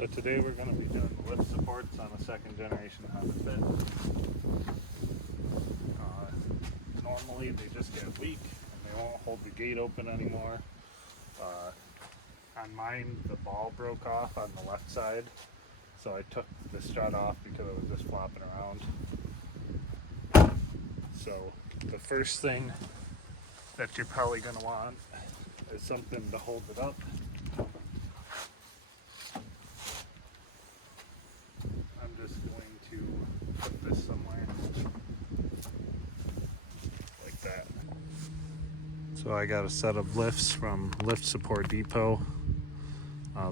So today we're going to be doing lift supports on a second generation Honda Fit. Normally they just get weak and they won't hold the gate open anymore. On mine the ball broke off on the left side, so I took the strut off because it was just flopping around. So the first thing that you're probably going to want is something to hold it up. I'm just going to put this somewhere like that. So I got a set of lifts from Lift Support Depot.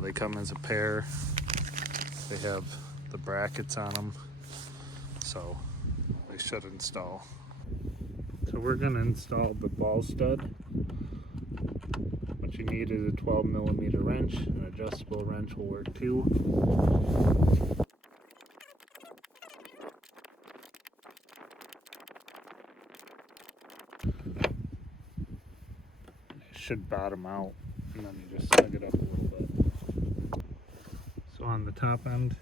They come as a pair. They have the brackets on them, so they should install. So we're going to install the ball stud. What you need is a 12mm wrench. An adjustable wrench will work too. It should bottom out, and then you just snug it up a little bit. So on the top end,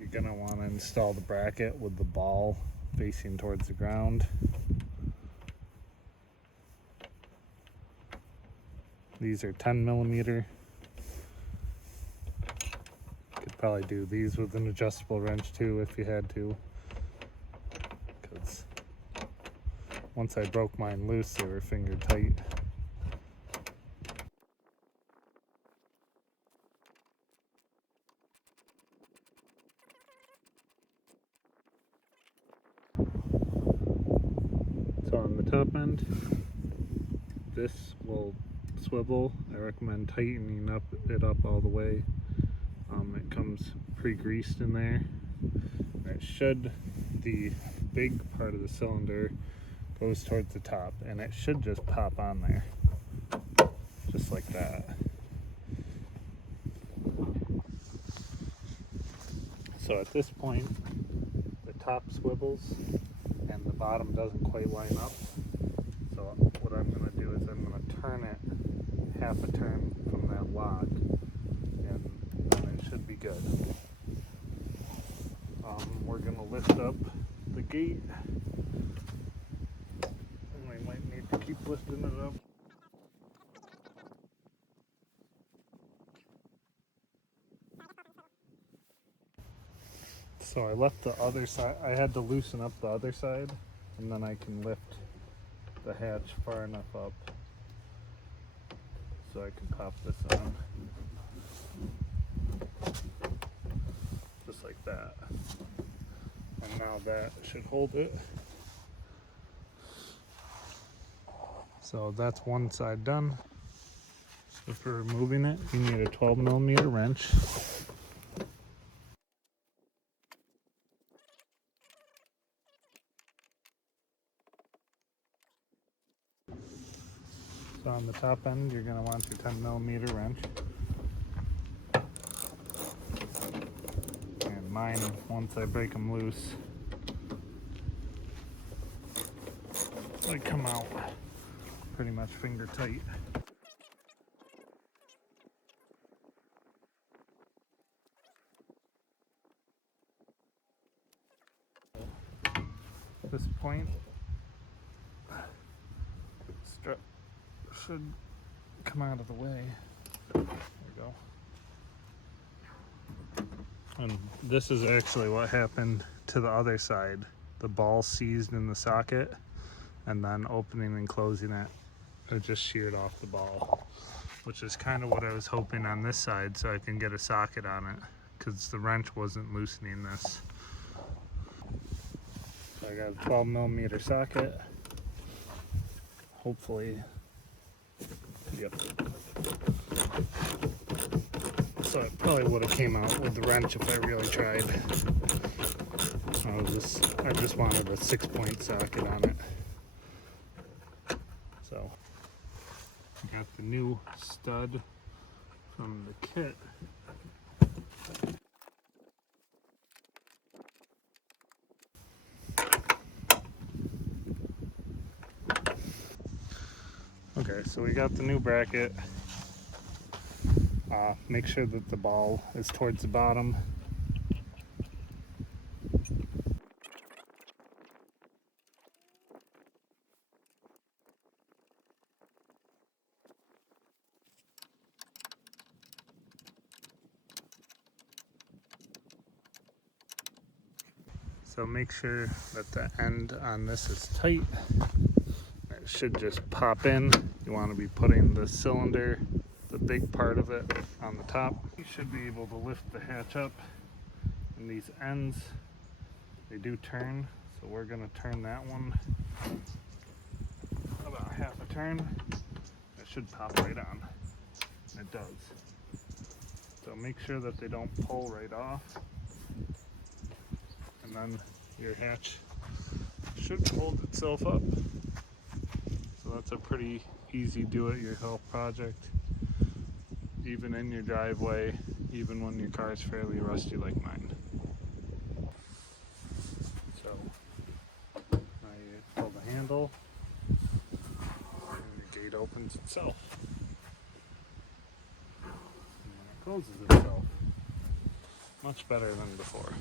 you're going to want to install the bracket with the ball facing towards the ground. These are 10mm. Could probably do these with an adjustable wrench too if you had to, because once I broke mine loose they were finger tight. So on the top end, this will swivel. I recommend tightening it up all the way. It comes pre-greased in there. It should, the big part of the cylinder goes towards the top, and it should just pop on there, just like that. So at this point, the top swivels and the bottom doesn't quite line up. So what I'm going to do is I'm going to turn it half a turn from that lock, and then it should be good. We're going to lift up the gate, and we might need to keep lifting it up. So I left the other side, I had to loosen up the other side, and then I can lift the hatch far enough up so I can pop this on. Just like that. And now that should hold it. So that's one side done. So for removing it, you need a 12mm wrench. So on the top end, you're going to want your 10mm wrench. And mine, once I break them loose, they come out pretty much finger tight. At this point, strut should come out of the way. There we go. And this is actually what happened to the other side. The ball seized in the socket, and then opening and closing it, it just sheared off the ball, which is kind of what I was hoping on this side, so I can get a socket on it, because the wrench wasn't loosening this. So I got a 12mm socket. Hopefully, yep. So it probably would have came out with the wrench if I really tried. I just wanted a 6-point socket on it. So I got the new stud from the kit. Okay, so we got the new bracket. Make sure that the ball is towards the bottom. So make sure that the end on this is tight. It should just pop in. You want to be putting the cylinder, the big part of it, on the top. You should be able to lift the hatch up, and these ends, they do turn, so we're going to turn that one about half a turn. It should pop right on. It does. So make sure that they don't pull right off, and then your hatch should hold itself up. So that's a pretty easy do-it-yourself project, even in your driveway, even when your car is fairly rusty like mine. So now you pull the handle and the gate opens itself. And then it closes itself. Much better than before.